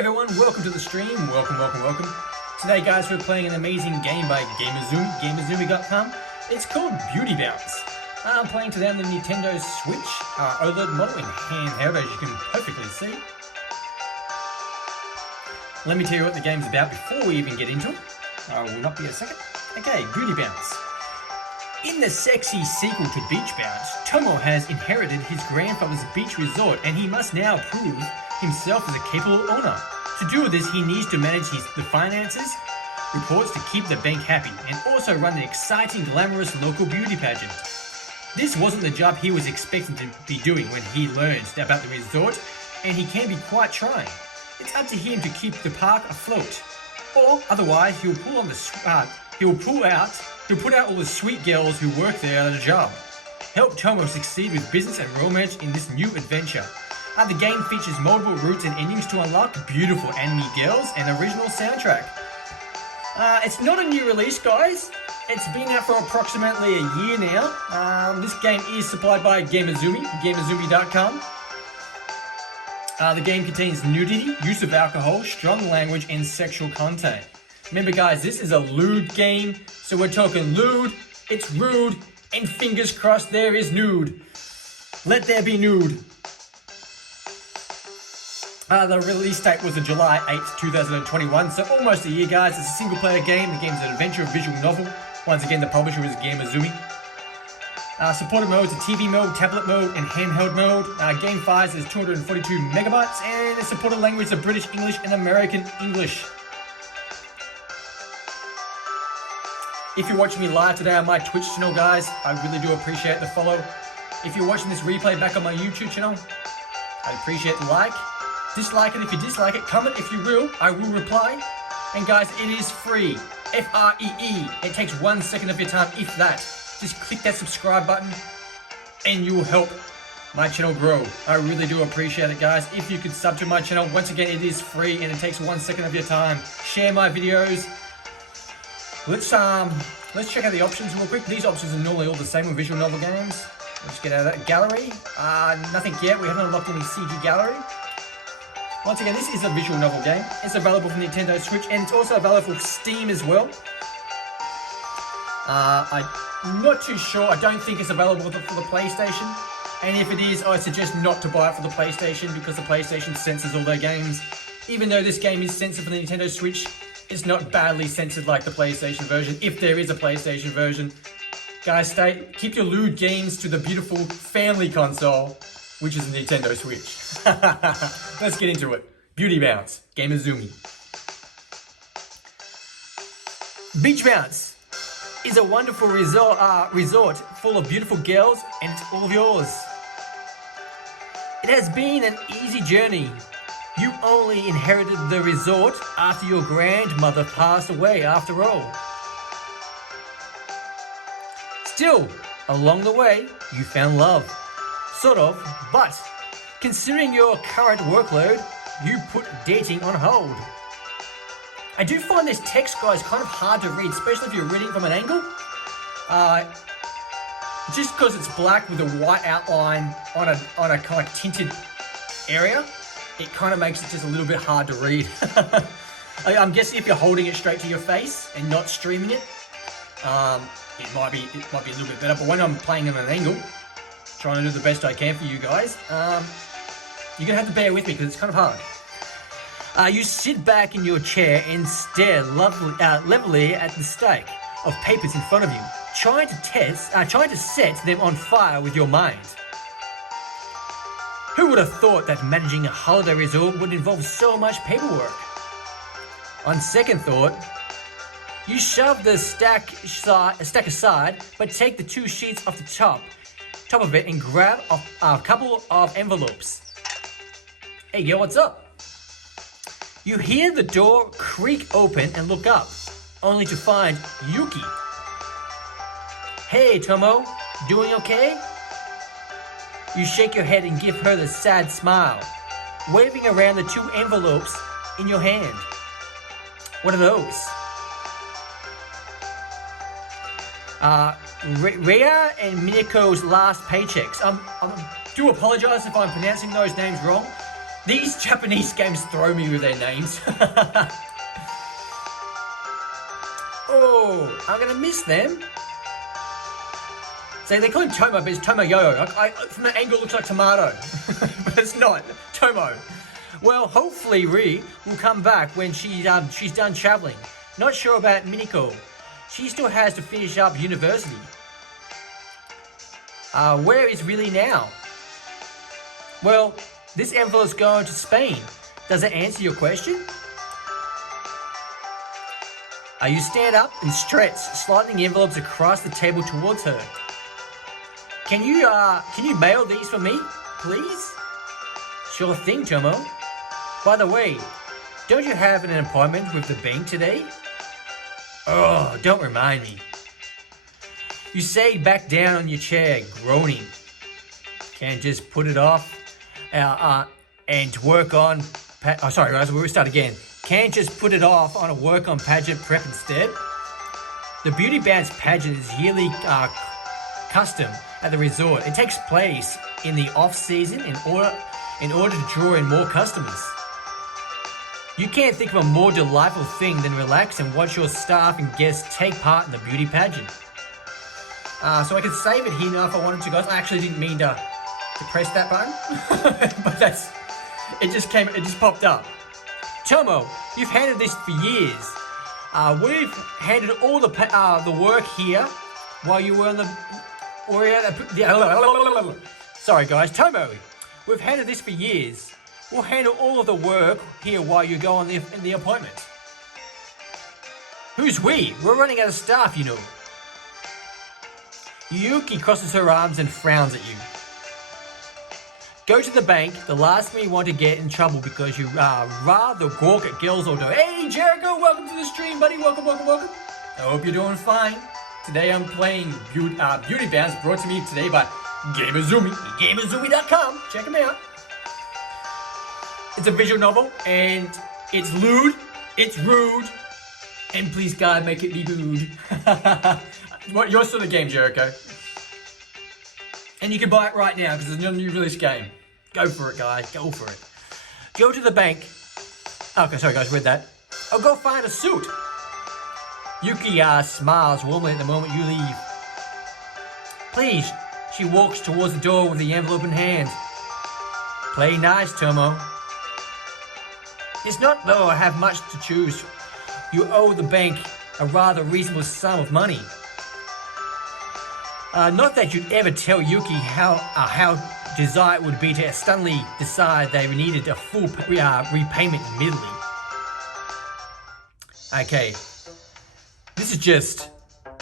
everyone, welcome to the stream. Welcome. Today guys, we're playing an amazing game by Gamuzumi, Gamuzumi.com. It's called Beauty Bounce. I'm playing today on the Nintendo Switch, OLED model in handheld, as you can perfectly see. Let me tell you what the game's about before we even get into it. Will not be a second. Okay, Beauty Bounce. In the sexy sequel to Beach Bounce, Tomo has inherited his grandfather's beach resort and he must now prove himself as a capable owner. To do this, he needs to manage the finances, reports to keep the bank happy, and also run the exciting, glamorous local beauty pageant. This wasn't the job he was expecting to be doing when he learned about the resort, and he can be quite trying. It's up to him to keep the park afloat, or otherwise he'll put out all the sweet girls who work there at a job. Help Tomo succeed with business and romance in this new adventure. The game features multiple routes and endings to unlock beautiful anime girls and original soundtrack. It's not a new release, guys. It's been out for approximately a year now. This game is supplied by Gamuzumi, Gamuzumi.com. The game contains nudity, use of alcohol, strong language, and sexual content. Remember guys, this is a lewd game, so we're talking lewd, it's rude, and fingers crossed there is nude. Let there be nude. The release date was July 8th, 2021, so almost a year guys. It's a single player game. The game's an adventure visual novel. Once again, the publisher is Gamuzumi. Supported modes are TV mode, tablet mode, and handheld mode. Game size is 242 megabytes, and the supported language are British English and American English. If you're watching me live today on my Twitch channel, guys, I really do appreciate the follow. If you're watching this replay back on my YouTube channel, I appreciate the like. Dislike it if you dislike it. Comment if you will. I will reply. And guys, it is free. F-R-E-E. It takes 1 second of your time, if that. Just click that subscribe button and you will help my channel grow. I really do appreciate it, guys. If you could sub to my channel, once again, it is free and it takes 1 second of your time. Share my videos. Let's check out the options real quick. These options are normally all the same with visual novel games. Let's get out of that. Gallery. Nothing yet. We haven't unlocked any CG gallery. Once again, this is a visual novel game. It's available for Nintendo Switch and it's also available for Steam as well. I'm not too sure. I don't think it's available for the PlayStation. And if it is, I suggest not to buy it for the PlayStation because the PlayStation censors all their games. Even though this game is censored for the Nintendo Switch, it's not badly censored like the PlayStation version, if there is a PlayStation version. Guys, keep your lewd games to the beautiful family console, which is the Nintendo Switch. Let's get into it. Beauty Bounce, Gamuzumi. Beach Bounce is a wonderful resort full of beautiful girls, and it's all of yours. It has been an easy journey. You only inherited the resort after your grandmother passed away after all. Still, along the way, you found love. Sort of, but considering your current workload, you put dating on hold. I do find this text, guys, kind of hard to read, especially if you're reading from an angle. Just because it's black with a white outline on a kind of tinted area, it kind of makes it just a little bit hard to read. I'm guessing if you're holding it straight to your face and not streaming it, it might be a little bit better. But when I'm playing at an angle, trying to do the best I can for you guys, you're gonna have to bear with me because it's kind of hard. You sit back in your chair and stare levelly at the stack of papers in front of you, trying to set them on fire with your mind. Who would have thought that managing a holiday resort would involve so much paperwork? On second thought, you shove the stack aside, but take the 2 sheets off the top of it and grab a couple of envelopes. Hey girl, what's up? You hear the door creak open and look up, only to find Yuki. Hey Tomo, doing okay? You shake your head and give her the sad smile, waving around the 2 envelopes in your hand. What are those? Rhea and Minako's last paychecks. I do apologize if I'm pronouncing those names wrong. These Japanese games throw me with their names. Oh, I'm gonna miss them. So they call him Tomo, but it's Tomoyo. From the angle, it looks like tomato, but it's not. Tomo. Well, hopefully Ri will come back when she's done traveling. Not sure about Miniko. She still has to finish up university. Where is Riley now? Well, this envelope's going to Spain. Does it answer your question? You stand up and stretch, sliding envelopes across the table towards her. Can you mail these for me, please? Sure thing, Tomo. By the way, don't you have an appointment with the bank today? Oh, don't remind me. You say back down on your chair, groaning. Can't just put it off and work on... sorry guys, we'll start again. Can't just put it off on a work on pageant prep instead? The beauty band's pageant is yearly custom at the resort. It takes place in the off-season in order to draw in more customers. You can't think of a more delightful thing than relax and watch your staff and guests take part in the beauty pageant. So I could save it here now if I wanted to, guys. I actually didn't mean to press that button, but it just popped up. Tomo, you've handled this for years. We've handled all the work here while you were on sorry guys, Tomo, we've handled this for years. We'll handle all of the work here while you go on in the appointment. Who's we? We're running out of staff, you know. Yuki crosses her arms and frowns at you. Go to the bank. The last thing you want to get in trouble because you rather gawk at girls or do. Hey Jericho, welcome to the stream, buddy. Welcome. I hope you're doing fine. Today I'm playing Beauty Bounds, brought to me today by Gamuzumi. Gamuzumi.com. Check them out. It's a visual novel, and it's lewd, it's rude, and please God, make it be lewd. What your sort of game, Jericho? And you can buy it right now because there's no new release game. Go for it, guys. Go for it. Go to the bank. Okay, sorry, guys. Read that. I'll go find a suit. Yuki smiles warmly at the moment you leave. Please. She walks towards the door with the envelope in hand. Play nice, Tomo. It's not though I have much to choose. You owe the bank a rather reasonable sum of money. Not that you'd ever tell Yuki how desire it would be to suddenly decide they needed a full repayment immediately. Okay, this is just,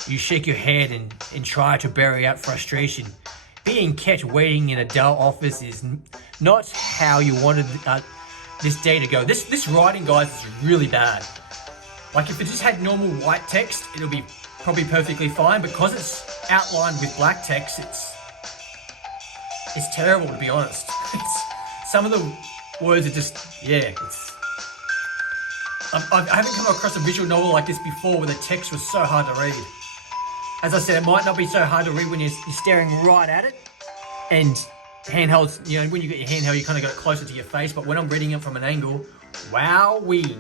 you shake your head and try to bury out frustration. Being kept waiting in a dull office is not how you wanted this day to go. This writing, guys, is really bad. Like if it just had normal white text, it'll be probably perfectly fine. Because it's outlined with black text, it's terrible, to be honest. Some of the words are just, I haven't come across a visual novel like this before where the text was so hard to read. As I said, it might not be so hard to read when you're staring right at it. And handhelds, you know, when you get your handheld, you kind of got it closer to your face. But when I'm reading it from an angle, wowee.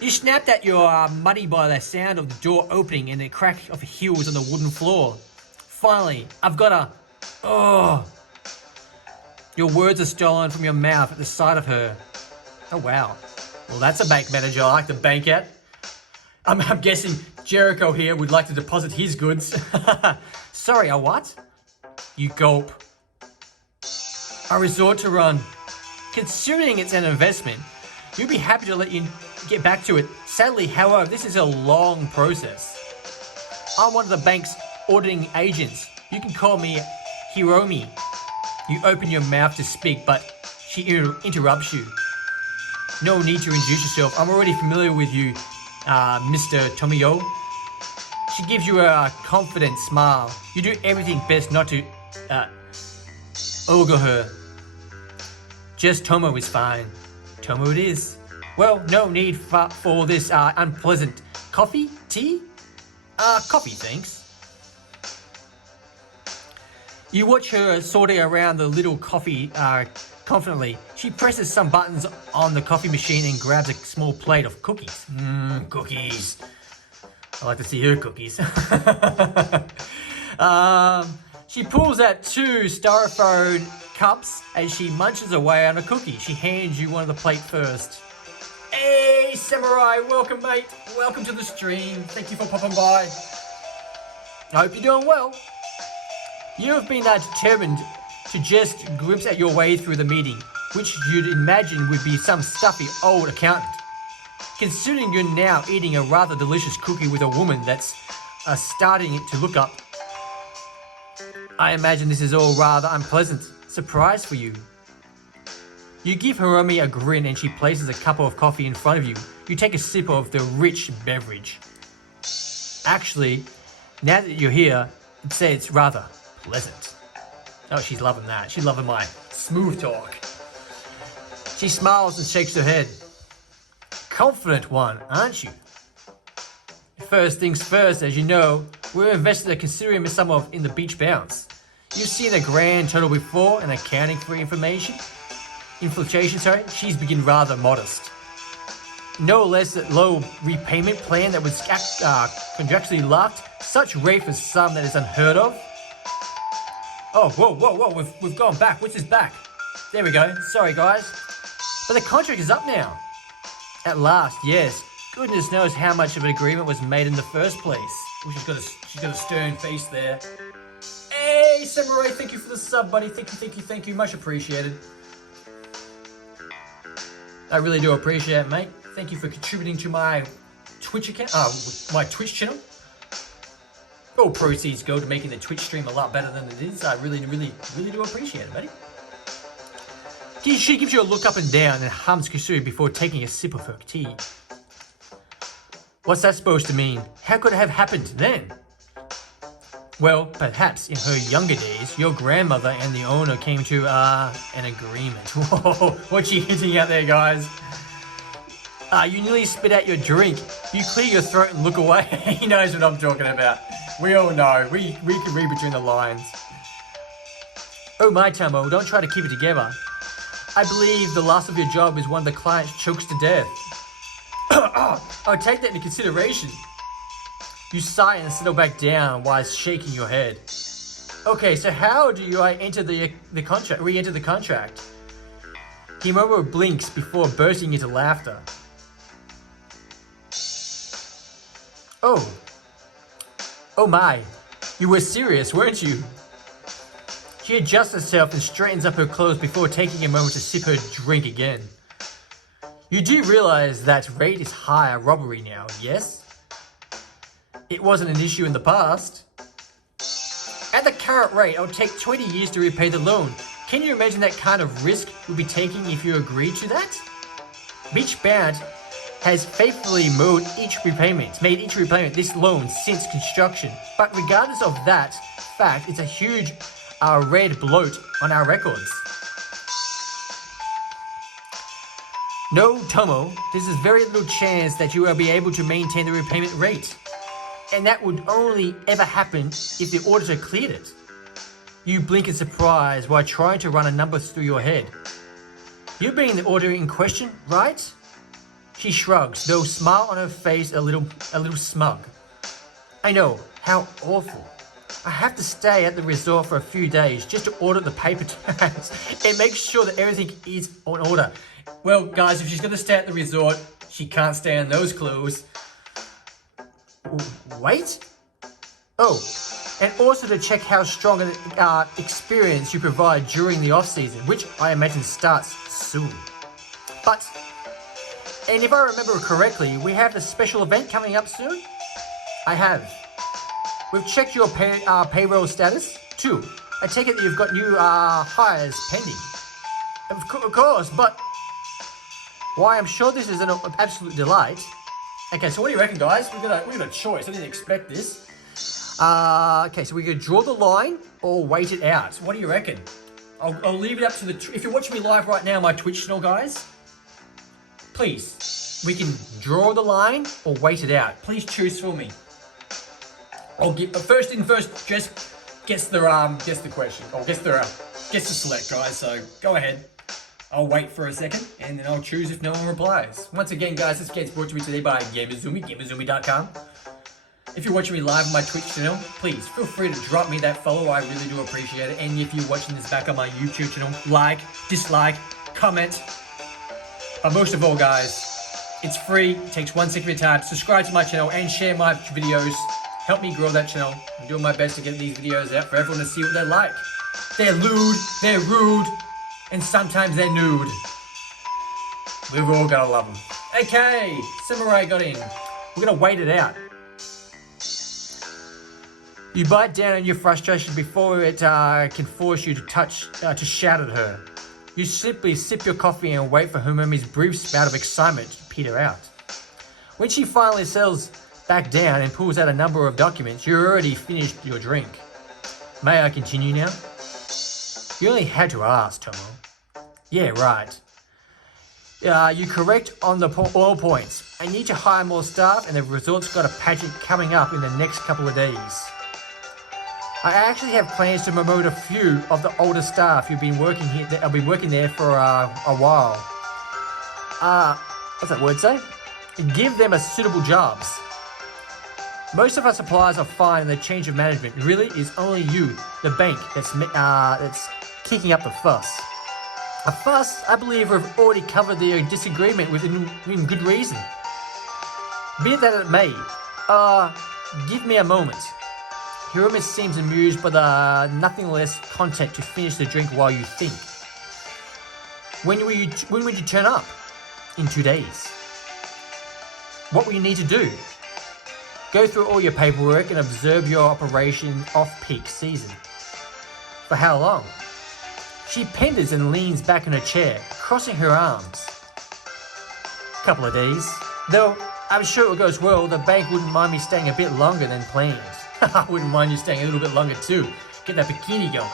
You snapped at your muddy by the sound of the door opening and the crack of heels on the wooden floor. Finally, I've got a... Oh. Your words are stolen from your mouth at the sight of her. Oh, wow. Well, that's a bank manager I like to bank at. I'm guessing Jericho here would like to deposit his goods. Sorry, a what? You gulp. A resort to run. Considering it's an investment, you'd be happy to let you get back to it. Sadly, however, this is a long process. I'm one of the bank's auditing agents. You can call me Hiromi. You open your mouth to speak, but she interrupts you. No need to introduce yourself. I'm already familiar with you, Mr. Tomoyo. She gives you a confident smile. You do everything best not to ogre her. Just Tomo is fine. Tomo it is. Well, no need for this unpleasant coffee? Tea? Coffee, thanks. You watch her sorting around the little coffee Confidently, she presses some buttons on the coffee machine and grabs a small plate of cookies. Cookies. I like to see her cookies. She pulls out 2 styrofoam cups as she munches away on a cookie. She hands you one of the plate first. Hey, Samurai, welcome, mate. Welcome to the stream. Thank you for popping by. I hope you're doing well. You have been determined to just glimpse at your way through the meeting, which you'd imagine would be some stuffy old accountant. Considering you're now eating a rather delicious cookie with a woman that's starting to look up, I imagine this is all rather unpleasant surprise for you. You give Hiromi a grin and she places a cup of coffee in front of you. You take a sip of the rich beverage. Actually, now that you're here, I'd say it's rather pleasant. Oh, she's loving that. She's loving my smooth talk. She smiles and shakes her head. Confident one, aren't you? First things first, as you know, we're invested a considerable sum in the beach bounce. You've seen a grand total before and accounting for inflation, she's begin rather modest. No less that low repayment plan that was contractually locked, such rate for some that is unheard of. Oh, whoa, we've gone back. Which is back? There we go. Sorry, guys. But the contract is up now. At last, yes. Goodness knows how much of an agreement was made in the first place. Oh, she's got a stern face there. Hey, Samurai, thank you for the sub, buddy. Thank you. Much appreciated. I really do appreciate it, mate. Thank you for contributing to my Twitch account, my Twitch channel. All proceeds go to making the Twitch stream a lot better than it is. I really do appreciate it, buddy. She gives you a look up and down and hums kusuri before taking a sip of her tea. What's that supposed to mean? How could it have happened then? Well, perhaps in her younger days, your grandmother and the owner came to an agreement. Whoa, what's she hinting at there, guys? You nearly spit out your drink. You clear your throat and look away. He knows what I'm talking about. We all know. We can read between the lines. Oh my, Tamo, don't try to keep it together. I believe the loss of your job is one of the clients chokes to death. I'll take that into consideration. You sigh and settle back down while shaking your head. Okay, so how do I enter the contract? Re-enter the contract? Himuro blinks before bursting into laughter. Oh my, you were serious, weren't you? She adjusts herself and straightens up her clothes before taking a moment to sip her drink again. You do realize that rate is higher robbery now, yes? It wasn't an issue in the past. At the current rate, it would take 20 years to repay the loan. Can you imagine that kind of risk you'll be taking if you agreed to that? Beach Bound has faithfully made each repayment this loan since construction. But regardless of that fact, it's a huge red bloat on our records. No, Tomo, there's a very little chance that you will be able to maintain the repayment rate. And that would only ever happen if the auditor cleared it. You blink in surprise while trying to run a number through your head. You being the auditor in question, right? She shrugs, though smile on her face a little smug. I know, how awful. I have to stay at the resort for a few days just to audit the paper terms and make sure that everything is on order. Well, guys, if she's going to stay at the resort, she can't stay in those clothes. Wait? Oh, and also to check how strong an experience you provide during the off-season, which I imagine starts soon. But, and if I remember correctly, we have a special event coming up soon? I have. We've checked your payroll status, too. I take it that you've got new hires pending. Of course, but why, I'm sure this is an absolute delight. Okay, so what do you reckon, guys? We've got a choice. I didn't expect this. Okay, so we could draw the line or wait it out. What do you reckon? I'll leave it up to if you're watching me live right now on my Twitch channel, guys, please, we can draw the line or wait it out. Please choose for me. I'll get first in first. Just gets the question or gets the select, guys. So go ahead. I'll wait for a second, and then I'll choose if no one replies. Once again, guys, this game's brought to me today by Gamuzumi, Gamuzumi.com. If you're watching me live on my Twitch channel, please feel free to drop me that follow. I really do appreciate it. And if you're watching this back on my YouTube channel, like, dislike, comment. But most of all, guys, it's free. It takes 1 second of your time. Subscribe to my channel and share my videos. Help me grow that channel. I'm doing my best to get these videos out for everyone to see what they're like. They're lewd, they're rude, and sometimes they're nude. We've all gotta love them. Okay, Samurai got in. We're gonna wait it out. You bite down on your frustration before it can force you to shout at her. You simply sip your coffee and wait for Humomi's brief spout of excitement to peter out. When she finally settles back down and pulls out a number of documents, you're already finished your drink. May I continue now? You only had to ask, Tomo. Yeah, right. You're correct on all points. I need to hire more staff, and the resort's got a pageant coming up in the next couple of days. I actually have plans to promote a few of the older staff who've been working here. I'll be working there for a while. What's that word say? Give them a suitable jobs. Most of our suppliers are fine, and the change of management really is only you, the bank, that's kicking up the fuss. A fuss, I believe we've already covered the disagreement within good reason. Be that it may, give me a moment. Hiroma seems amused, but nothing less content to finish the drink while you think. When would you turn up? In 2 days. What will you need to do? Go through all your paperwork and observe your operation off-peak season. For how long? She penders and leans back in her chair, crossing her arms. Couple of days. Though I'm sure it goes well, the bank wouldn't mind me staying a bit longer than planned. I wouldn't mind you staying a little bit longer too. Get that bikini going.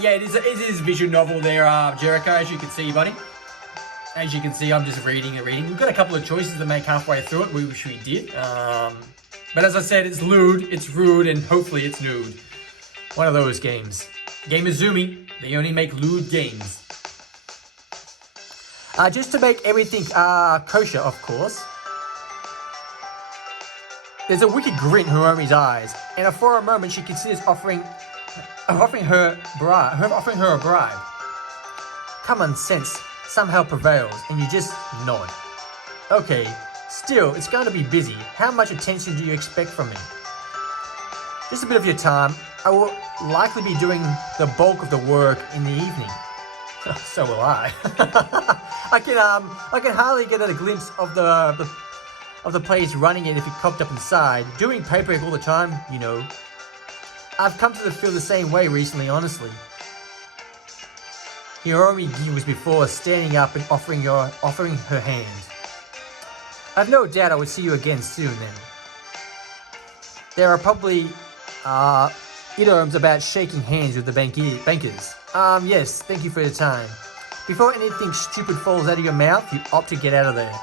Yeah, it is a visual novel there, Jericho, as you can see, buddy. As you can see, I'm just reading. We've got a couple of choices to make halfway through it, which we did. But as I said, it's lewd, it's rude, and hopefully it's nude. One of those games. Gamuzumi, they only make lewd games. Just to make everything kosher, of course. There's a wicked grin in Hiromi's eyes, and for a moment she considers offering her a bribe. Common sense somehow prevails, and you just nod. Okay, still, it's going to be busy. How much attention do you expect from me? Just a bit of your time. I will likely be doing the bulk of the work in the evening. So will I. I can hardly get a glimpse of the place running it if it cocked up inside. Doing paperwork all the time, you know. I've come to feel the same way recently, honestly. Hiromi was before standing up and offering her hand. I've no doubt I will see you again soon then. There are probably idioms about shaking hands with the bankers. Yes, thank you for your time. Before anything stupid falls out of your mouth, you opt to get out of there.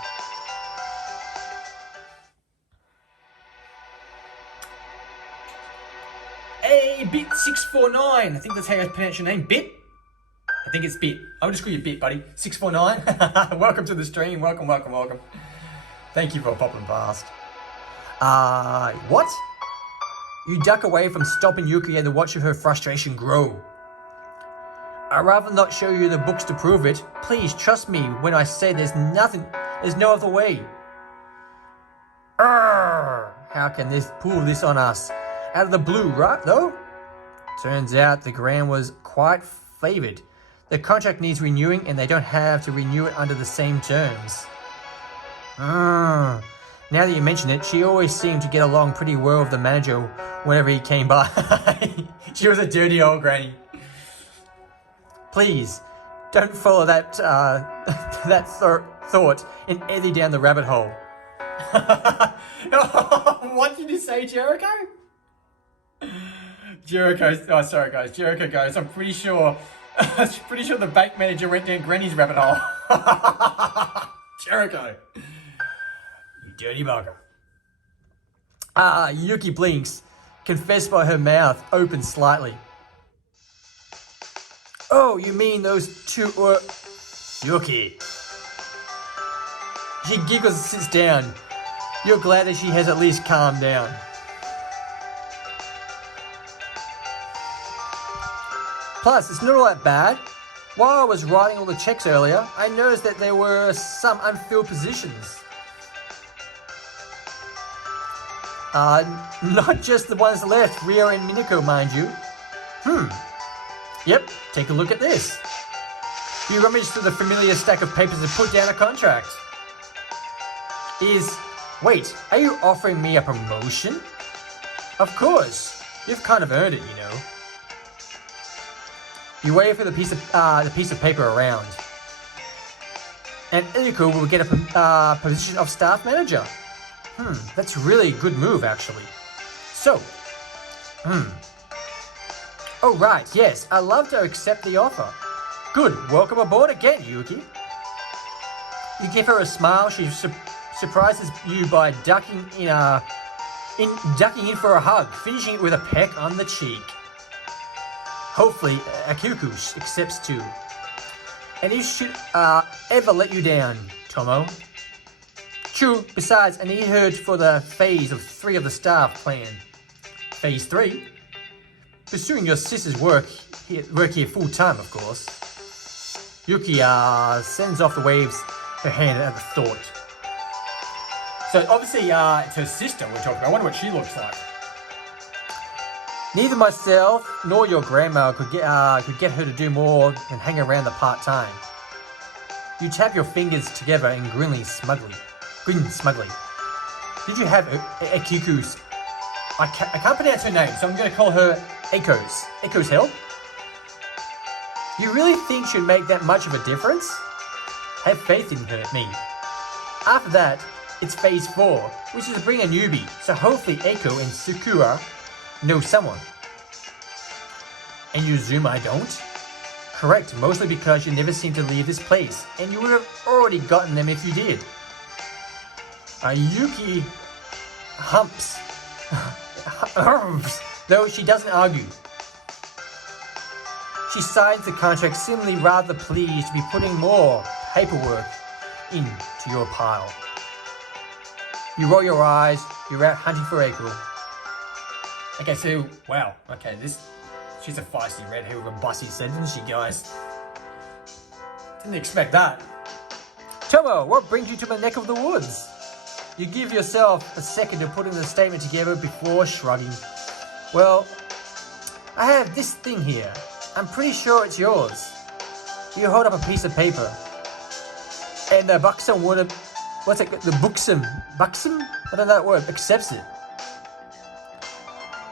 Hey, Bit649. I think that's how you pronounce your name. Bit? I think it's Bit. I'll just call you Bit, buddy. 649. Welcome to the stream. Welcome. Thank you for popping past. What? You duck away from stopping Yuki and watching her frustration grow. I'd rather not show you the books to prove it. Please trust me when I say there's no other way. How can this pull this on us? Out of the blue, right, though? Turns out the Grand was quite favoured. The contract needs renewing and they don't have to renew it under the same terms. Now that you mention it, she always seemed to get along pretty well with the manager whenever he came by. She was a dirty old granny. Please, don't follow that thought and eddy down the rabbit hole. What did you say, Jericho? Sorry guys, Jericho goes, I'm pretty sure the bank manager went down Granny's rabbit hole. Jericho, you dirty bugger. Yuki blinks, confessed by her mouth open slightly. Oh, you mean those two were... Yuki. She giggles and sits down. You're glad that she has at least calmed down. Plus, it's not all that bad. While I was writing all the checks earlier, I noticed that there were some unfilled positions. Not just the ones left, Rio and Minako, mind you. Yep, take a look at this. You rummage through the familiar stack of papers and put down a contract. Wait, are you offering me a promotion? Of course, you've kind of earned it, you know. You wave for the piece of paper around. And Eriko will get a position of staff manager. That's really a good move, actually. So, oh right, yes, I'd love to accept the offer. Good, welcome aboard again, Yuki. You give her a smile. She surprises you by ducking in for a hug, finishing it with a peck on the cheek. Hopefully, Akuku accepts too. And he should ever let you down, Tomo. True, besides, I need her for the phase of 3 of the staff plan. Phase 3? Pursuing your sister's work here full time, of course. Yuki sends off the waves her hand at the thought. So obviously it's her sister we're talking about. I wonder what she looks like. Neither myself nor your grandma could get her to do more than hang around the part-time. You tap your fingers together and grin smugly. Did you have Ekiku's... I can't pronounce her name, so I'm going to call her Echo's. Echo's help? You really think she'd make that much of a difference? Have faith in me. After that, it's phase 4, which is to bring a newbie, so hopefully Echo and Sakura know someone. And you assume I don't? Correct, mostly because you never seem to leave this place, and you would have already gotten them if you did. Yuki humps, though she doesn't argue. She signs the contract, seemingly rather pleased to be putting more paperwork into your pile. You roll your eyes, you're out hunting for Echo. Okay, so, wow, okay, she's a feisty redhead with a bossy sentence, you guys. Didn't expect that. Tomo, what brings you to my neck of the woods? You give yourself a second to put in the statement together before shrugging. Well, I have this thing here. I'm pretty sure it's yours. You hold up a piece of paper. And the buxom would have... What's it? The buxom? Buxom? I don't know that word. Accepts it.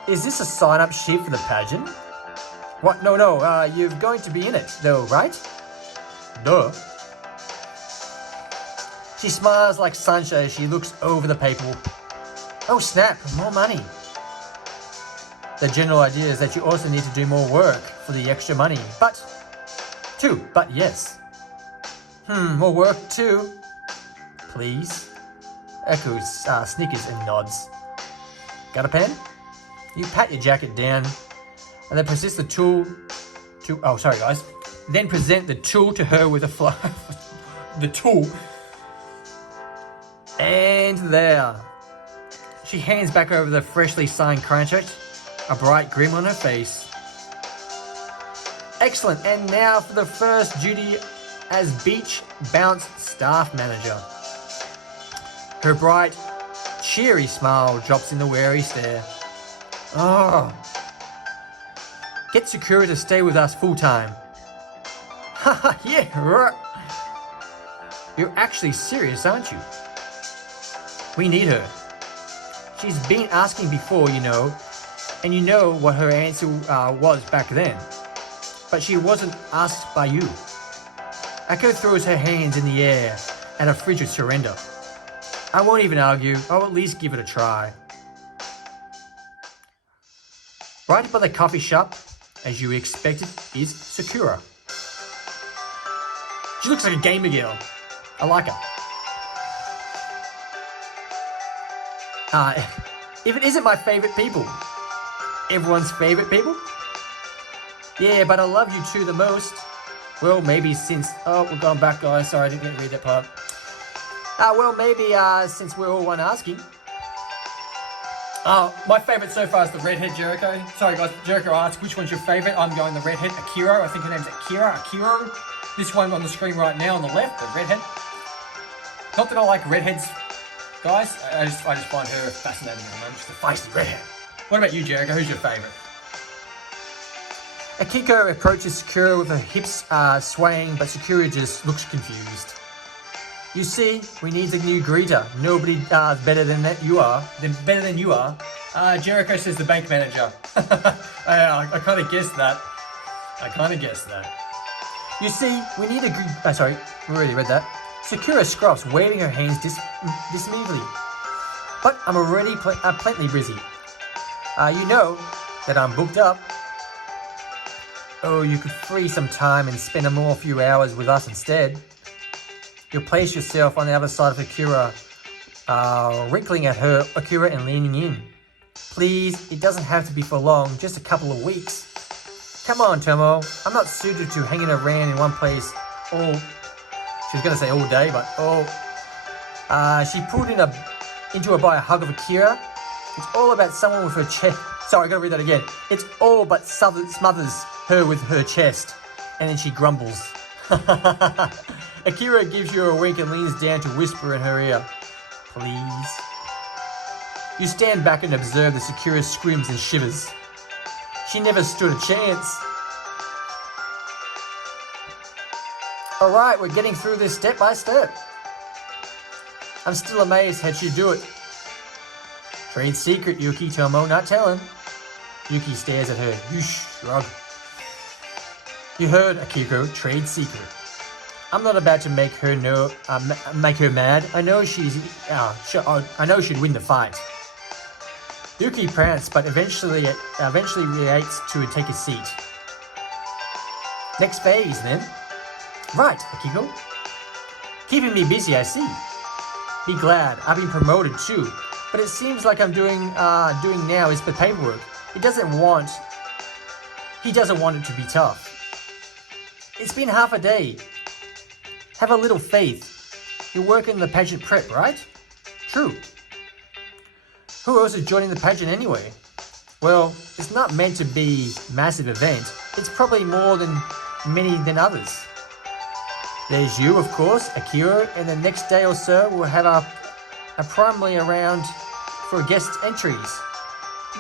Is this a sign-up sheet for the pageant? What? No, you're going to be in it, though, right? Duh. She smiles like sunshine as she looks over the paperwork. Oh snap, more money. The general idea is that you also need to do more work for the extra money. But yes. More work too. Please. Echo snickers and nods. Got a pen? You pat your jacket down and then present the tool to... Oh, sorry guys. Then present the tool to her with a the tool. And there. She hands back over the freshly signed contract, a bright grin on her face. Excellent, and now for the first duty as beach bounce staff manager. Her bright, cheery smile drops in the wary stare. Oh. Get Sakura to stay with us full time. Haha, yeah, right. You're actually serious, aren't you? We need her. She's been asking before, you know, and you know what her answer was back then. But she wasn't asked by you. Echo throws her hands in the air at a frigid surrender. I won't even argue. I'll at least give it a try. Right by the coffee shop, as you expected, is Sakura. She looks like a gamer girl. I like her. If it isn't my favorite people, everyone's favorite people, Yeah, but I love you two the most. Well, maybe since... Oh, we're going back, guys. Sorry, I didn't read that part. Well, maybe since we're all one asking. My favourite so far is the redhead Jericho. Sorry, guys. Jericho asked, which one's your favourite? I'm going the redhead, Akira. I think her name's Akira. This one on the screen right now on the left, the redhead. Not that I like redheads, guys. I just find her fascinating at the moment. Just a feisty redhead. What about you, Jericho? Who's your favourite? Akiko approaches Sakura with her hips swaying, but Sakura just looks confused. You see, we need a new greeter. Nobody better than you are. Jericho says the bank manager. I kind of guessed that. You see, we need a sorry, we already read that. Sakura scruffs, waving her hands dismally. But I'm already plenty busy. You know that I'm booked up. Oh, you could free some time and spend a more few hours with us instead. You'll place yourself on the other side of Akira, wrinkling at her, Akira, and leaning in. Please, it doesn't have to be for long, just a couple of weeks. Come on, Tomo. I'm not suited to hanging around in one place all... She was going to say all day, but she pulled into her by a hug of Akira. It's all about someone with her chest. Sorry, I got to read that again. It's all but smothers her with her chest, and then she grumbles. Akira gives you a wink and leans down to whisper in her ear, please. You stand back and observe as Akira screams and shivers. She never stood a chance. Alright, we're getting through this step by step. I'm still amazed how'd you do it. Trade secret, Yuki. Tomo not telling. Yuki stares at her. You shrug. You heard, Akiko. Trade secret. I'm not about to make her make her mad. I know I know she'd win the fight. Yuki prance, but eventually relates to take a seat. Next phase, then. Right, Akiko. Keeping me busy, I see. Be glad. I've been promoted too. But it seems like I'm doing now is the paperwork. He doesn't want it to be tough. It's been half a day. Have a little faith. You're working the pageant prep, right? True. Who else is joining the pageant anyway? Well, it's not meant to be a massive event. It's probably more than many than others. There's you, of course, Akira, and the next day or so we'll have a primarily around for guest entries.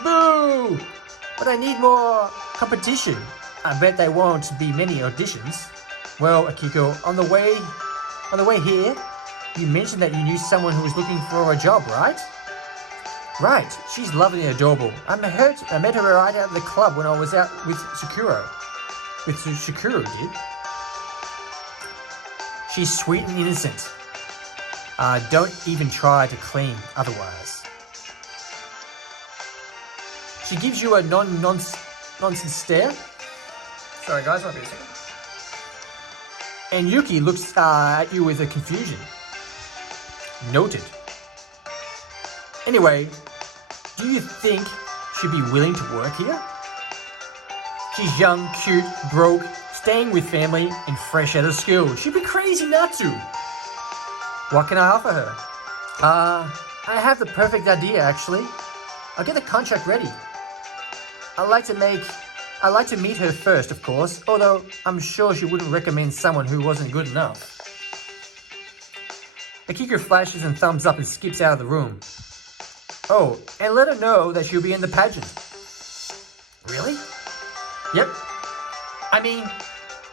Boo! But I need more competition. I bet there won't be many auditions. Well, Akiko, on the way here, you mentioned that you knew someone who was looking for a job, right? Right, she's lovely and adorable. I met her right out of the club when I was out with Sakura. Did. She's sweet and innocent. Don't even try to claim otherwise. She gives you a nonsense stare. Sorry guys, might be a second. And Yuki looks at you with a confusion. Noted. Anyway, do you think she'd be willing to work here? She's young, cute, broke, staying with family, and fresh out of school. She'd be crazy not to. What can I offer her? I have the perfect idea, actually. I'll get the contract ready. I'd like to meet her first, of course, although I'm sure she wouldn't recommend someone who wasn't good enough. Akiko flashes and thumbs up and skips out of the room. Oh, and let her know that she'll be in the pageant. Really? Yep. I mean,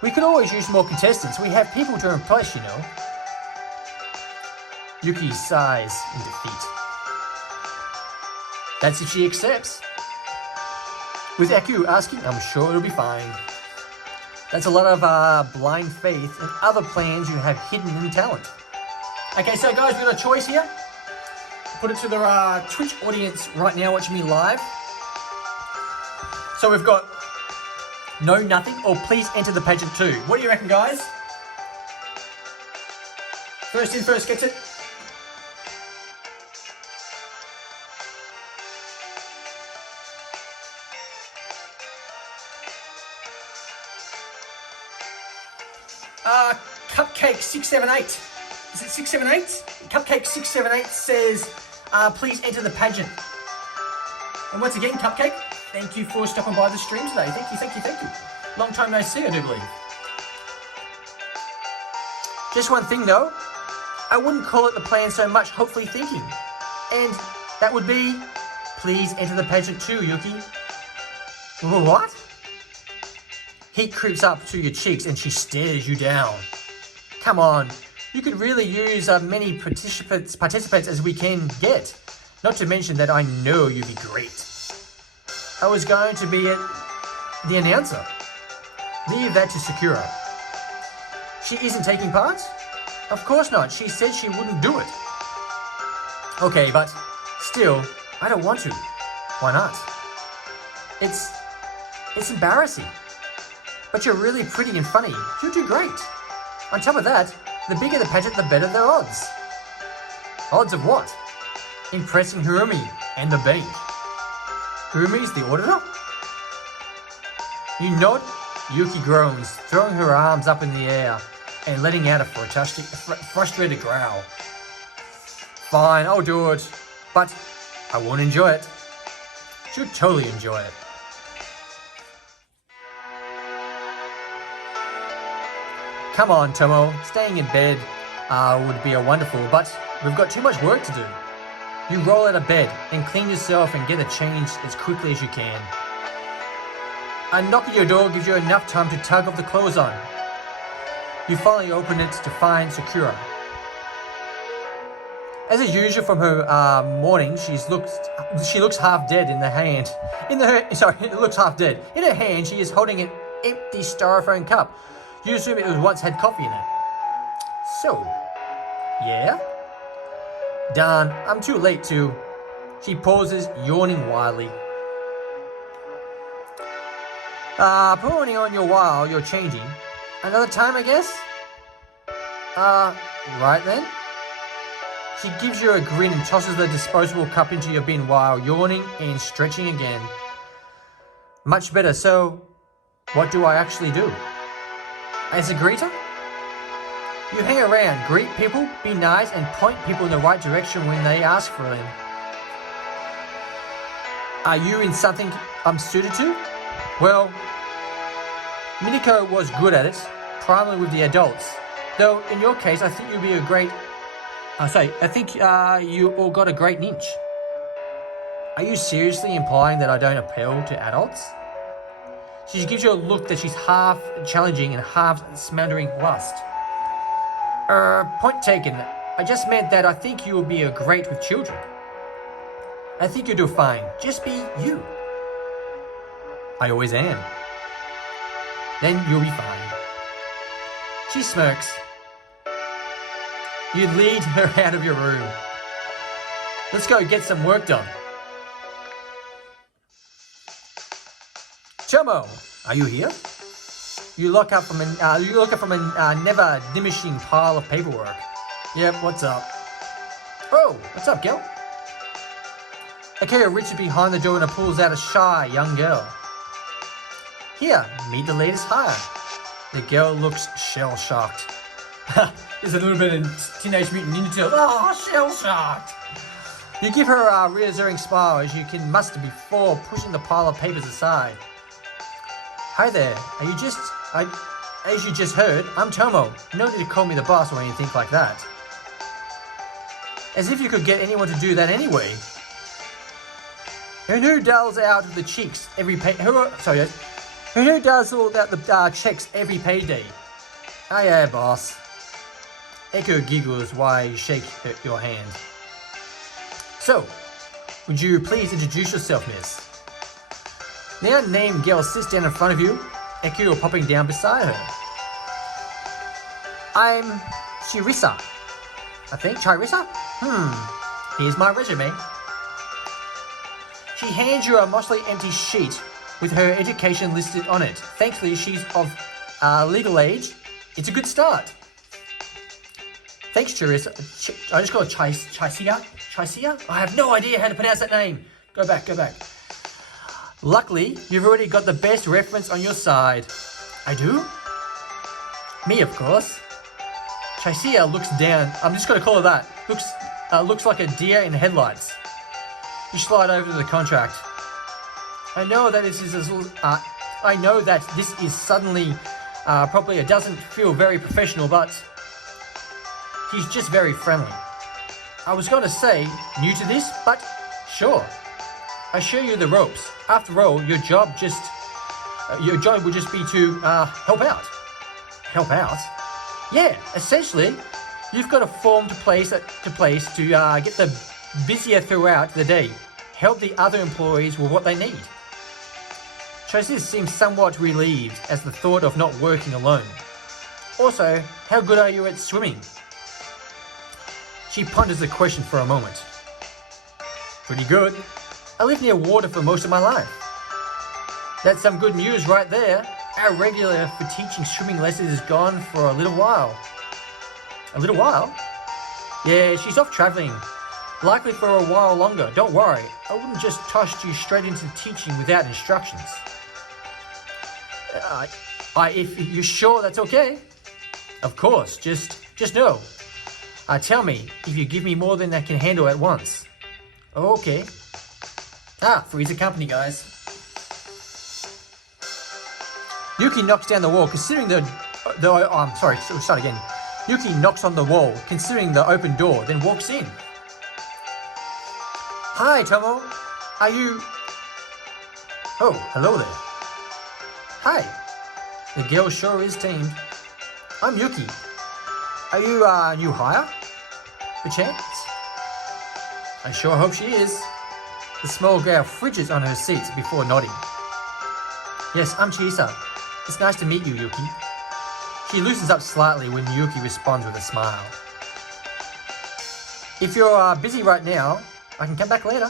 we could always use more contestants. We have people to impress, you know. Yuki sighs in defeat. That's if she accepts. With Aku asking, I'm sure it'll be fine. That's a lot of blind faith and other plans you have hidden in talent. Okay, so guys, we've got a choice here. Put it to the Twitch audience right now watching me live. So we've got no, nothing, or please enter the pageant too. What do you reckon, guys? First in, first gets it. Cupcake 678. Is it 678? Cupcake 678 says, please enter the pageant. And once again, Cupcake, thank you for stopping by the stream today. Thank you, thank you, thank you. Long time no see, I do believe. Just one thing though, I wouldn't call it the plan so much hopefully thinking. And that would be, please enter the pageant too, Yuki. What? Heat creeps up to your cheeks and she stares you down. Come on, you could really use many participants as we can get. Not to mention that I know you'd be great. I was going to be the announcer. Leave that to Sakura. She isn't taking part? Of course not. She said she wouldn't do it. Okay, but still, I don't want to. Why not? It's embarrassing. But you're really pretty and funny. You'll do great. On top of that, the bigger the pageant, the better the odds. Odds of what? Impressing Hirumi and the bank. Hirumi's the auditor? You nod, Yuki groans, throwing her arms up in the air and letting out a frustrated growl. Fine, I'll do it, but I won't enjoy it. She'll totally enjoy it. Come on, Tomo, staying in bed would be a wonderful, but we've got too much work to do. You roll out of bed and clean yourself and get it changed as quickly as you can. A knock at your door gives you enough time to tug off the clothes on. You finally open it to find Sakura. As is usual from her morning, she looks half dead in the hand. It looks half dead. In her hand, she is holding an empty styrofoam cup. You assume it once had coffee in it. So, yeah? Darn, I'm too late too. She pauses, yawning wildly. Putting on your while you're changing. Another time, I guess? Right then. She gives you a grin and tosses the disposable cup into your bin while yawning and stretching again. Much better, so what do I actually do? As a greeter? You hang around, greet people, be nice, and point people in the right direction when they ask for them. Are you in something I'm suited to? Well, Minako was good at it, primarily with the adults. Though, in your case, I think you'll be a great... you all got a great niche. Are you seriously implying that I don't appeal to adults? She gives you a look that she's half challenging and half smothering lust. Point taken. I just meant that I think you will be a great with children. I think you'll do fine. Just be you. I always am. Then you'll be fine. She smirks. You lead her out of your room. Let's go get some work done. Tomo, are you here? You look up from a never diminishing pile of paperwork. Yep, what's up? Oh, what's up, girl? Akira reaches behind the door and pulls out a shy young girl. Here, meet the latest hire. The girl looks shell-shocked. There's a little bit of Teenage Mutant Ninja Turtles. Oh, shell-shocked. You give her a reassuring smile as you can muster before pushing the pile of papers aside. Hi there, as you just heard, I'm Tomo. No need to call me the boss or anything like that. As if you could get anyone to do that anyway. And who does out the cheeks every who does all that the checks every payday? Oh yeah, boss. Echo giggles while you shake your hand. So, would you please introduce yourself, miss? The unnamed girl sits down in front of you, Echo popping down beside her. I'm Chirisa. I think Chirisa? Here's my resume. She hands you a mostly empty sheet with her education listed on it. Thankfully, she's of legal age. It's a good start. Thanks, Chirisa. I just call it Chisia? Chisia? I have no idea how to pronounce that name. Go back. Luckily, you've already got the best reference on your side. I do? Me, of course. Chisia looks down. I'm just going to call her that. Looks like a deer in headlights. You slide over to the contract. I know that this is suddenly probably it doesn't feel very professional, but he's just very friendly. I was going to say new to this, but sure. I show you the ropes. After all, your job would just be to help out. Help out? Yeah, essentially, you've got a form to place to get the busier throughout the day. Help the other employees with what they need. Chosis seems somewhat relieved as the thought of not working alone. Also, how good are you at swimming? She ponders the question for a moment. Pretty good. I lived near water for most of my life. That's some good news right there. Our regular for teaching swimming lessons is gone for a little while. A little while? Yeah, she's off travelling. Likely for a while longer. Don't worry. I wouldn't just toss you straight into teaching without instructions. If you're sure that's okay? Of course. Just know. Tell me if you give me more than I can handle at once. Okay. Freezer company, guys. Yuki knocks down the wall, considering start again. Yuki knocks on the wall, considering the open door, then walks in. Hi, Tomo. Are you... Oh, hello there. Hi. The girl sure is tamed. I'm Yuki. Are you a new hire? Perchance? I sure hope she is. The small girl fridges on her seats before nodding. Yes, I'm Chisa. It's nice to meet you, Yuki. She loosens up slightly when Yuki responds with a smile. If you're busy right now, I can come back later.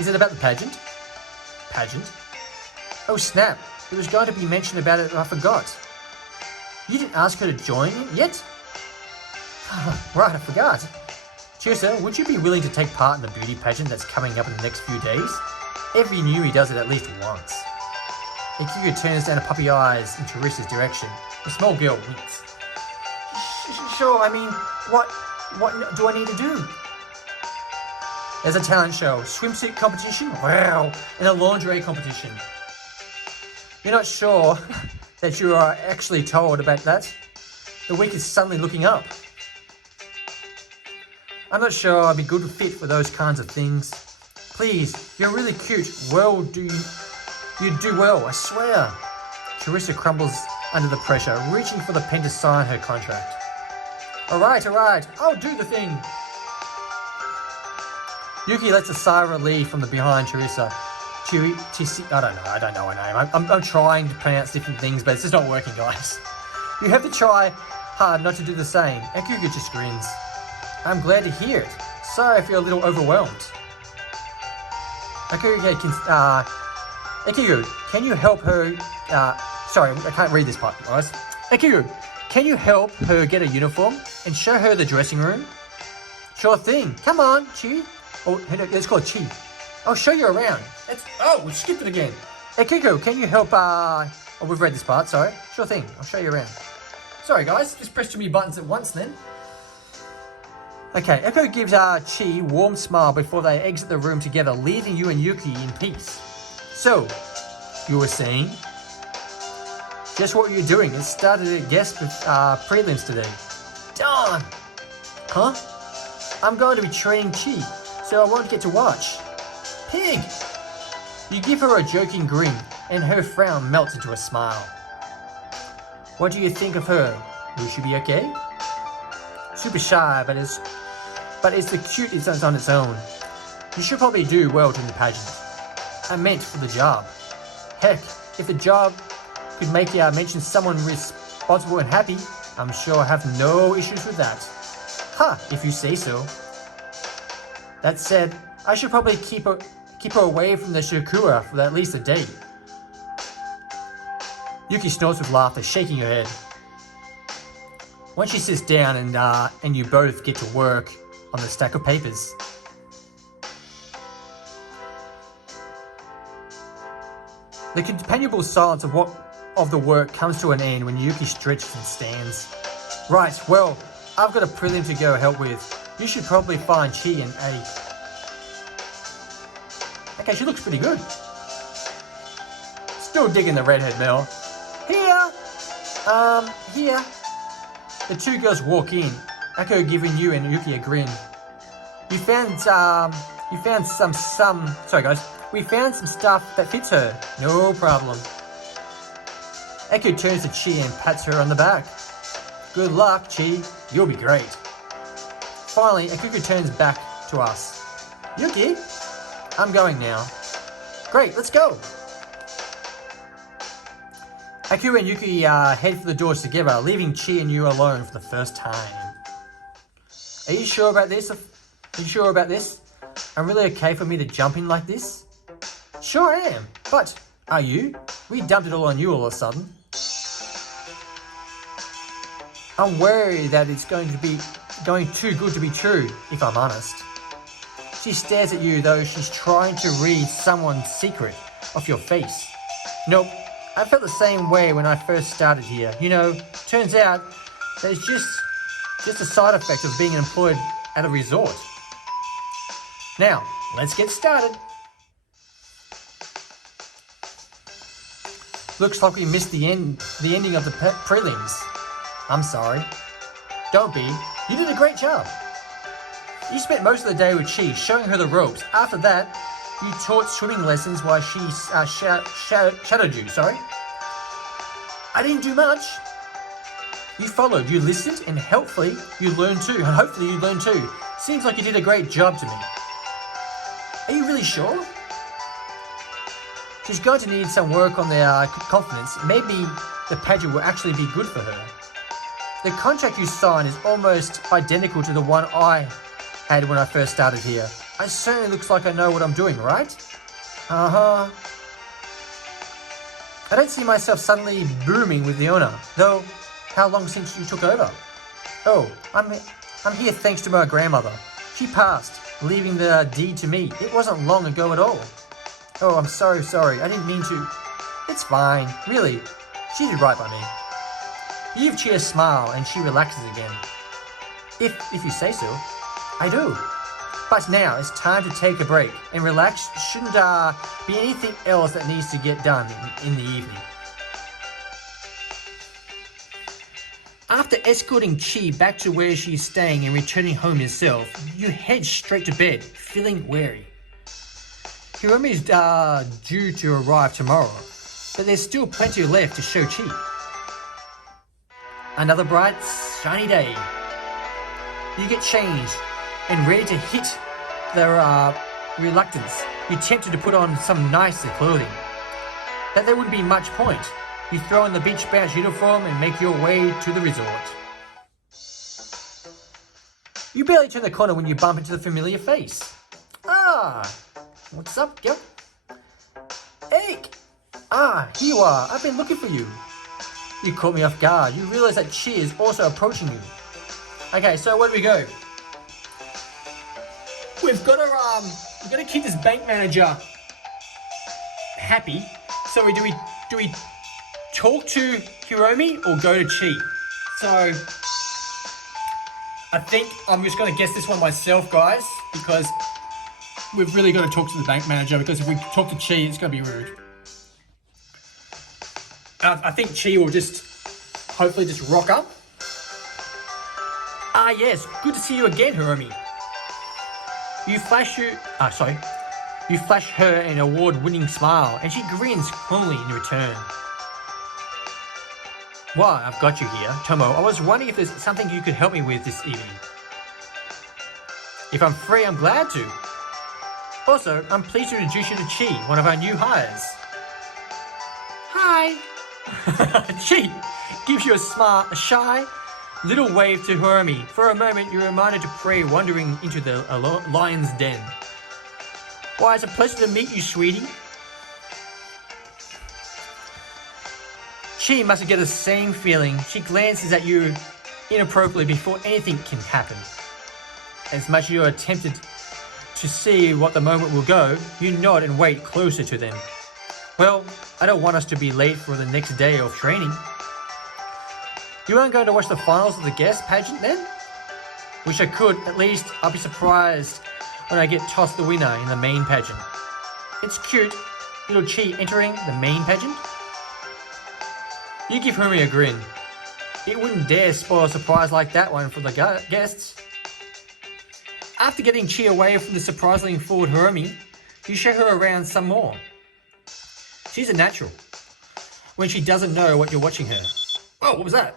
Is it about the pageant? Pageant? Oh snap, it was going to be mentioned about it and I forgot. You didn't ask her to join yet? Right, I forgot. Chisa, would you be willing to take part in the beauty pageant that's coming up in the next few days? Every newbie does it at least once. Ikuga turns down her puppy eyes in Teresa's direction. The small girl winks. Sure, I mean, what do I need to do? There's a talent show, swimsuit competition, wow, and a lingerie competition. You're not sure that you are actually told about that? The week is suddenly looking up. I'm not sure I'd be good fit for those kinds of things. Please, you're really cute. Well, you do well, I swear. Teresa crumbles under the pressure, reaching for the pen to sign her contract. Alright, I'll do the thing. Yuki lets a sigh of relief from the behind Teresa. I don't know her name. I'm trying to pronounce different things, but it's just not working, guys. You have to try hard not to do the same. Ikuga just grins. I'm glad to hear it. Sorry if you're a little overwhelmed. Ikuga can you help her... sorry, I can't read this part, guys. Ikuga, can you help her get a uniform and show her the dressing room? Sure thing. Come on, Chi. Oh, let's call it Chi. I'll show you around. We skipped it again. Ikuga, can you help... we've read this part, sorry. Sure thing. I'll show you around. Sorry, guys. Just press too many buttons at once, then. Okay, Echo gives Chi a warm smile before they exit the room together, leaving you and Yuki in peace. So, you were saying? Guess what you're doing? It started at guest prelims today. Darn! Huh? I'm going to be training Chi, so I won't get to watch. Pig! You give her a joking grin, and her frown melts into a smile. What do you think of her? Will she be okay? Super shy, but it's the cute is on its own. You should probably do well during the pageant. I meant for the job. Heck, if the job could make you mention someone responsible and happy, I'm sure I have no issues with that. If you say so. That said, I should probably keep her away from the Shakura for at least a day. Yuki snorts with laughter, shaking her head. Once she sits down and you both get to work on the stack of papers. The companionable silence of what of the work comes to an end when Yuki stretches and stands. Right, well, I've got a prelim to go help with. You should probably find Chi and A. Okay, she looks pretty good. Still digging the redhead, Mel. Here. The two girls walk in, Echo giving you and Yuki a grin. We found some stuff that fits her. No problem. Echo turns to Chi and pats her on the back. Good luck, Chi. You'll be great. Finally, Akuku turns back to us. Yuki? I'm going now. Great, let's go. Aku and Yuki head for the doors together, leaving Chi and you alone for the first time. Are you sure about this? I'm really okay for me to jump in like this? Sure am, but are you? We dumped it all on you all of a sudden. I'm worried that it's going too good to be true, if I'm honest. She stares at you though she's trying to read someone's secret off your face. Nope, I felt the same way when I first started here. You know, turns out that it's just a side effect of being employed at a resort. Now, let's get started. Looks like we missed the ending of the prelims. I'm sorry. Don't be. You did a great job. You spent most of the day with Chi, showing her the ropes. After that, you taught swimming lessons while she shadowed you, sorry? I didn't do much. You followed, you listened, and hopefully you learned too. Seems like you did a great job to me. Are you really sure? She's going to need some work on their confidence. Maybe the pageant will actually be good for her. The contract you signed is almost identical to the one I had when I first started here. It certainly looks like I know what I'm doing, right? Uh-huh. I don't see myself suddenly booming with the owner, though. How long since you took over? Oh, I'm here thanks to my grandmother. She passed, leaving the deed to me. It wasn't long ago at all. Oh, I'm so sorry. I didn't mean to. It's fine. Really. She did right by me. You give Chi a smile and she relaxes again. If you say so. I do. But now it's time to take a break and relax. Shouldn't be anything else that needs to get done in the evening. After escorting Chi back to where she's staying and returning home yourself, you head straight to bed, feeling weary. Hiromi is due to arrive tomorrow, but there's still plenty left to show Chi. Another bright, shiny day. You get changed and ready to hit the reluctance. You're tempted to put on some nicer clothing. But there wouldn't be much point. You throw on the beach bounce uniform and make your way to the resort. You barely turn the corner when you bump into the familiar face. Ah, what's up, girl? Hey! Ah, here you are. I've been looking for you. You caught me off guard. You realize that Chi is also approaching you. Okay, so where do we go? We've got to keep this bank manager happy. So do we talk to Hiromi or go to Chi? So I think I'm just going to guess this one myself, guys, because we've really got to talk to the bank manager, because if we talk to Chi, it's going to be rude. I think Chi will hopefully just rock up. Ah yes, good to see you again, Hiromi. You flash her an award-winning smile, and she grins coolly in return. Why, I've got you here, Tomo. I was wondering if there's something you could help me with this evening. If I'm free, I'm glad to. Also, I'm pleased to introduce you to Chi, one of our new hires. Hi. Chi gives you a shy little wave to Hiromi. For a moment, you're reminded to prey wandering into the lion's den. Why, it's a pleasure to meet you, sweetie. Chi must get the same feeling. She glances at you inappropriately before anything can happen. As much as you're tempted to see what the moment will go, you nod and wait closer to them. Well, I don't want us to be late for the next day of training. You aren't going to watch the finals of the guest pageant then? Wish I could. At least I'll be surprised when I get tossed the winner in the main pageant. It's cute, little Chi entering the main pageant. You give Humi a grin. It wouldn't dare spoil a surprise like that one for the guests. After getting Chi away from the surprisingly forward Humi, you show her around some more. She's a natural when she doesn't know what you're watching her. Oh, what was that?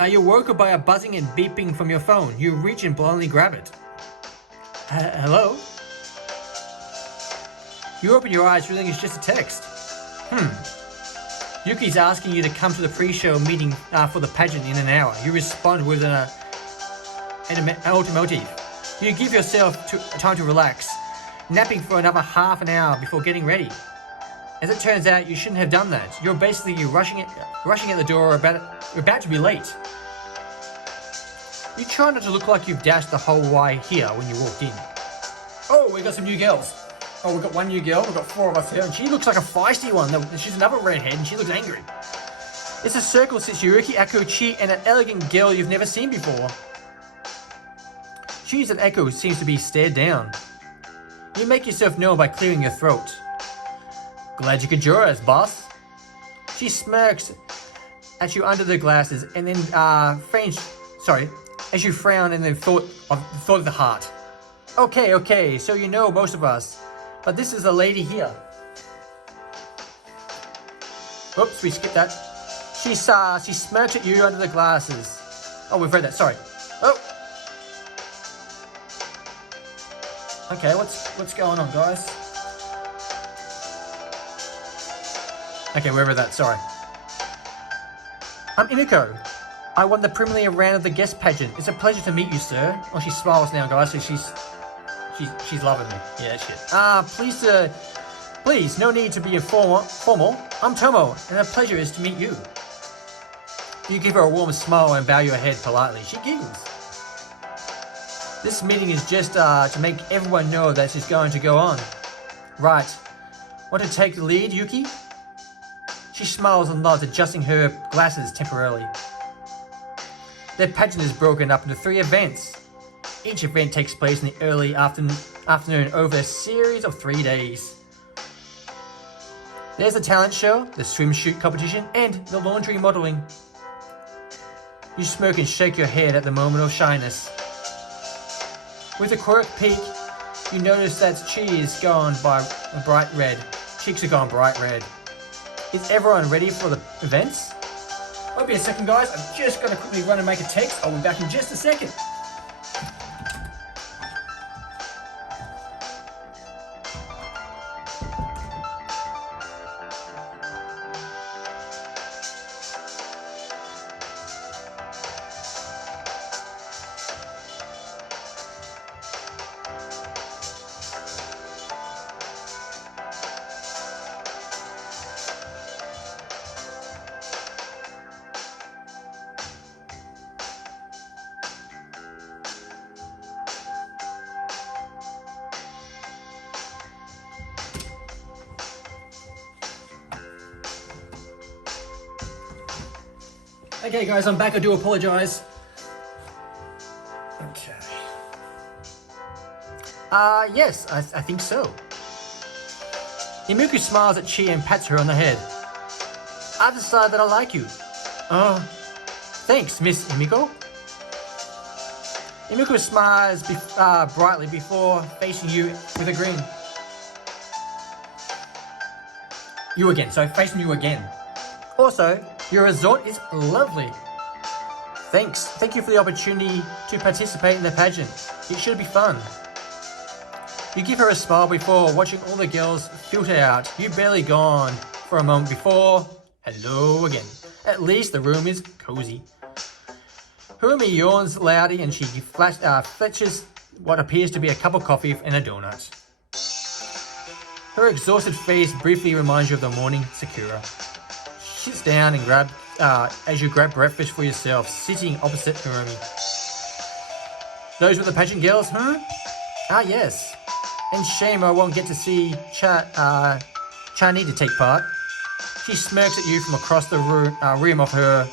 You're woken by a buzzing and beeping from your phone. You reach and blindly grab it. Hello? You open your eyes, realizing it's just a text. Yuki's asking you to come to the pre-show meeting for the pageant in an hour. You respond with an automotive. You give yourself time to relax, napping for another half an hour before getting ready. As it turns out, you shouldn't have done that. You're basically rushing at the door, about to be late. You try not to look like you've dashed the whole way here when you walked in. Oh, we got some new girls. Oh, we've got one new girl, we've got 4 of us here, and she looks like a feisty one. She's another redhead, and she looks angry. It's a circle sits Yuki, Echo, Chi, and an elegant girl you've never seen before. Chi's and Echo seems to be stared down. You make yourself known by clearing your throat. Glad you could join us, boss. She smirks at you under the glasses, and then as you frown and then thought of the heart. Okay, so you know most of us, but this is a lady here. Oops, we skipped that. She smirks at you under the glasses. Oh, we've read that, sorry. Oh. Okay, what's going on, guys? Okay, we read that, sorry. I'm Imiko. I won the preliminary round of the guest pageant. It's a pleasure to meet you, sir. Oh, she smiles now, guys, so she's loving me. Yeah, shit. Please, no need to be formal. I'm Tomo, and a pleasure is to meet you. You give her a warm smile and bow your head politely. She giggles. This meeting is just to make everyone know that she's going to go on. Right. Want to take the lead, Yuki? She smiles and nods, adjusting her glasses temporarily. Their pageant is broken up into 3 events. Each event takes place in the early afternoon over a series of 3 days. There's the talent show, the swimsuit competition, and the laundry modeling. You smirk and shake your head at the moment of shyness. With a quirk peek, you notice that Chi is gone by bright red. Cheeks are gone bright red. Is everyone ready for the events? Won't be a second, guys. I'm just going to quickly run and make a text. I'll be back in just a second. Okay guys, I'm back. I do apologize. Okay. Yes, I think so. Imuku smiles at Chi and pats her on the head. I've decided that I like you. Thanks, Miss Imiko. Imuku smiles brightly before facing you with a grin. You again, so facing you again. Also, your resort is lovely. Thanks. Thank you for the opportunity to participate in the pageant. It should be fun. You give her a smile before watching all the girls filter out. You barely gone for a moment before. Hello again. At least the room is cozy. Hirumi yawns loudly and she fetches what appears to be a cup of coffee and a donut. Her exhausted face briefly reminds you of the morning Sakura. She sits down and as you grab breakfast for yourself, sitting opposite Hirumi. Those were the pageant girls, Ah, yes. And shame I won't get to see Chani to take part. She smirks at you from across the rim of her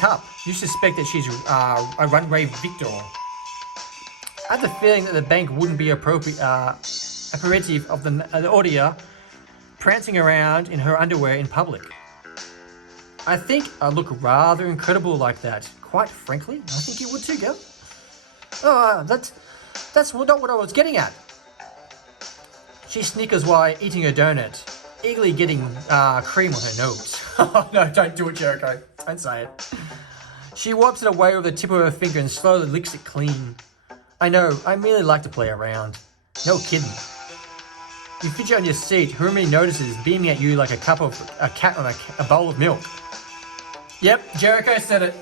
cup. You suspect that she's a runway victor. I have the feeling that the bank wouldn't be appropriative of the audio prancing around in her underwear in public. I think I look rather incredible like that. Quite frankly, I think you would too, girl. Oh, that's not what I was getting at. She snickers while eating her donut, eagerly getting cream on her nose. Oh no, don't do it, Jericho. Don't say it. She wipes it away with the tip of her finger and slowly licks it clean. I know, I merely like to play around. No kidding. You fidget on your seat, Harumi notices, beaming at you like a cat on a bowl of milk. Yep, Jericho said it.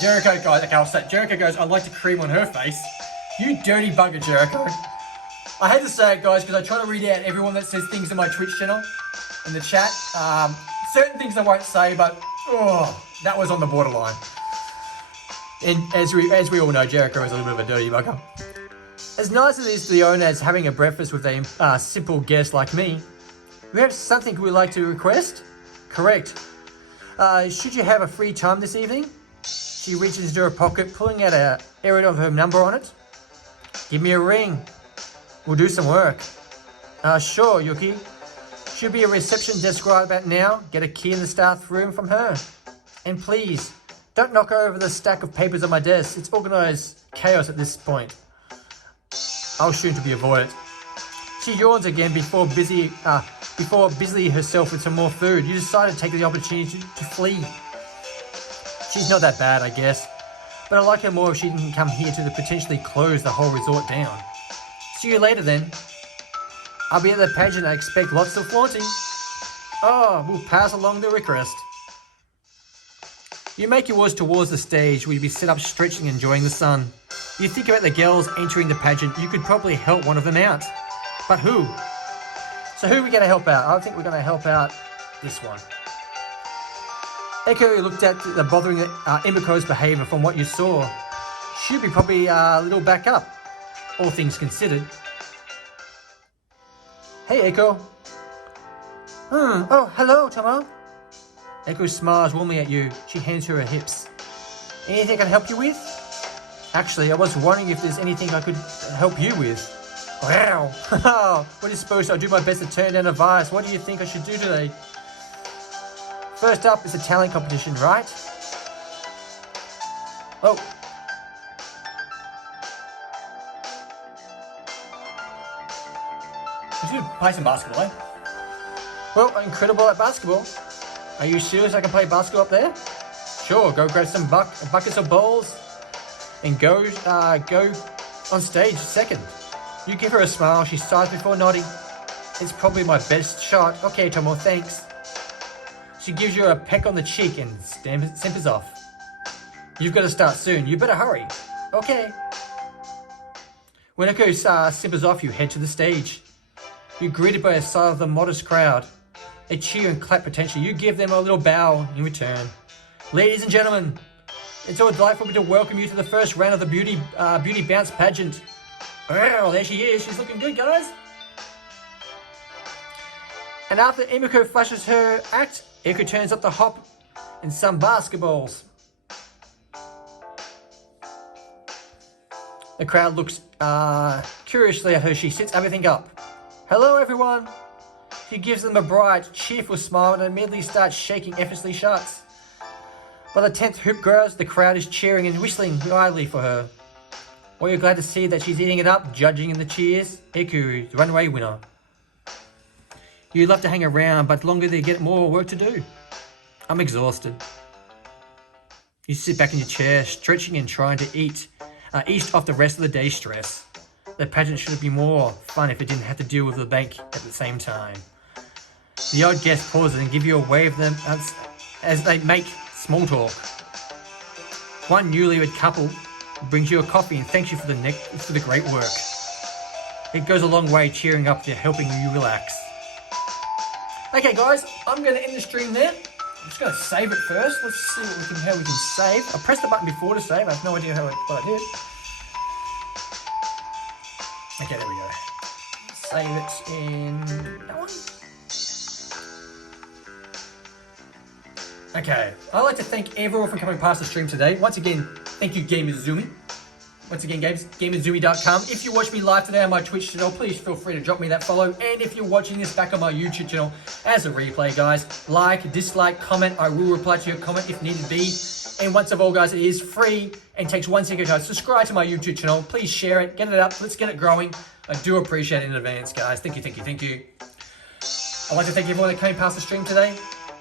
Jericho, guys, okay, I'll say it. Jericho goes, I'd like to cream on her face. You dirty bugger, Jericho. I hate to say it, guys, because I try to read out everyone that says things in my Twitch channel, in the chat. Certain things I won't say, but, oh, that was on the borderline. And as we all know, Jericho is a little bit of a dirty bugger. As nice as it is to the owner as having a breakfast with a simple guest like me, we have something we'd like to request? Correct. Should you have a free time this evening? She reaches into her pocket, pulling out a area of her number on it. Give me a ring. We'll do some work. Sure, Yuki. Should be a reception desk right about now. Get a key in the staff room from her. And please, don't knock over the stack of papers on my desk. It's organized chaos at this point. I'll soon to be avoided. She yawns again before busying herself with some more food. You decide to take the opportunity to flee. She's not that bad, I guess. But I'd like her more if she didn't come here to potentially close the whole resort down. See you later then. I'll be at the pageant. I expect lots of flaunting. Oh, we'll pass along the request. You make your way towards the stage where you'll be set up stretching and enjoying the sun. You think about the girls entering the pageant. You could probably help one of them out. But who? So who are we going to help out? I think we're going to help out this one. Echo looked at the bothering Imiko's behaviour from what you saw. Should be probably a little back up, all things considered. Hey, Echo. Oh, hello, Tomo. Echo smiles warmly at you. She hands her hips. Anything I can help you with? Actually, I was wondering if there's anything I could help you with. Wow. What do you suppose? I'll do my best to turn down a vice. What do you think I should do today? First up is a talent competition, right? Oh. You should play some basketball, eh? Well, I'm incredible at basketball. Are you serious I can play basketball up there? Sure, go grab some buckets of balls and go on stage second. You give her a smile, she sighs before nodding. It's probably my best shot. Okay, Tomo, thanks. She gives you a peck on the cheek and simpers off. You've got to start soon, you better hurry. Okay. When Echo simpers off, you head to the stage. You're greeted by a sight of the modest crowd. They cheer and clap potentially. You give them a little bow in return. Ladies and gentlemen, it's so delightful to welcome you to the first round of the Beauty Bounce Pageant. Oh, there she is. She's looking good, guys. And after Emiko flashes her act, Echo turns up the hop in some basketballs. The crowd looks curiously at her. She sits everything up. Hello, everyone. She gives them a bright, cheerful smile and immediately starts shaking effortlessly shots. By the 10th hoop grows, the crowd is cheering and whistling loudly for her. Well, you're glad to see that she's eating it up, judging in the cheers. Eku, the runway winner. You'd love to hang around, but the longer they get, more work to do. I'm exhausted. You sit back in your chair, stretching and trying to ease off the rest of the day's stress. The pageant should be more fun if it didn't have to deal with the bank at the same time. The odd guest pauses and give you a wave them as they make small talk. One newlywed couple brings you a coffee and thanks you for the great work. It goes a long way cheering up to helping you relax. Okay guys, I'm going to end the stream there. I'm just going to save it first. Let's see how we can save. I pressed the button before to save. I have no idea what I did. Okay, there we go. save it in that one. Okay, I'd like to thank everyone for coming past the stream today. Once again, thank you, Gamuzumi. Once again, Gamuzumi.com. If you watch me live today on my Twitch channel, please feel free to drop me that follow. And if you're watching this back on my YouTube channel as a replay, guys, like, dislike, comment. I will reply to your comment if needed be. And once of all, guys, it is free and takes 1 second, guys. Subscribe to my YouTube channel. Please share it. Get it up. Let's get it growing. I do appreciate it in advance, guys. Thank you, thank you, thank you. I'd like to thank everyone that came past the stream today.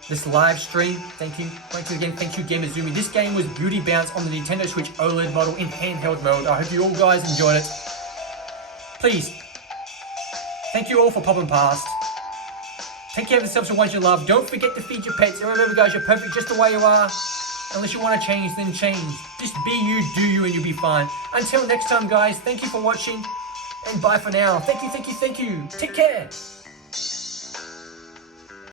This live stream, thank you. Once again, thank you, Gamuzumi. This game was Beauty Bounce on the Nintendo Switch OLED model in handheld mode. I hope you all guys enjoyed it. Please, thank you all for popping past. Take care of yourselves and ones you love. Don't forget to feed your pets. Remember, guys, you're perfect just the way you are. Unless you want to change, then change. Just be you, do you, and you'll be fine. Until next time, guys, thank you for watching, and bye for now. Thank you, thank you, thank you. Take care.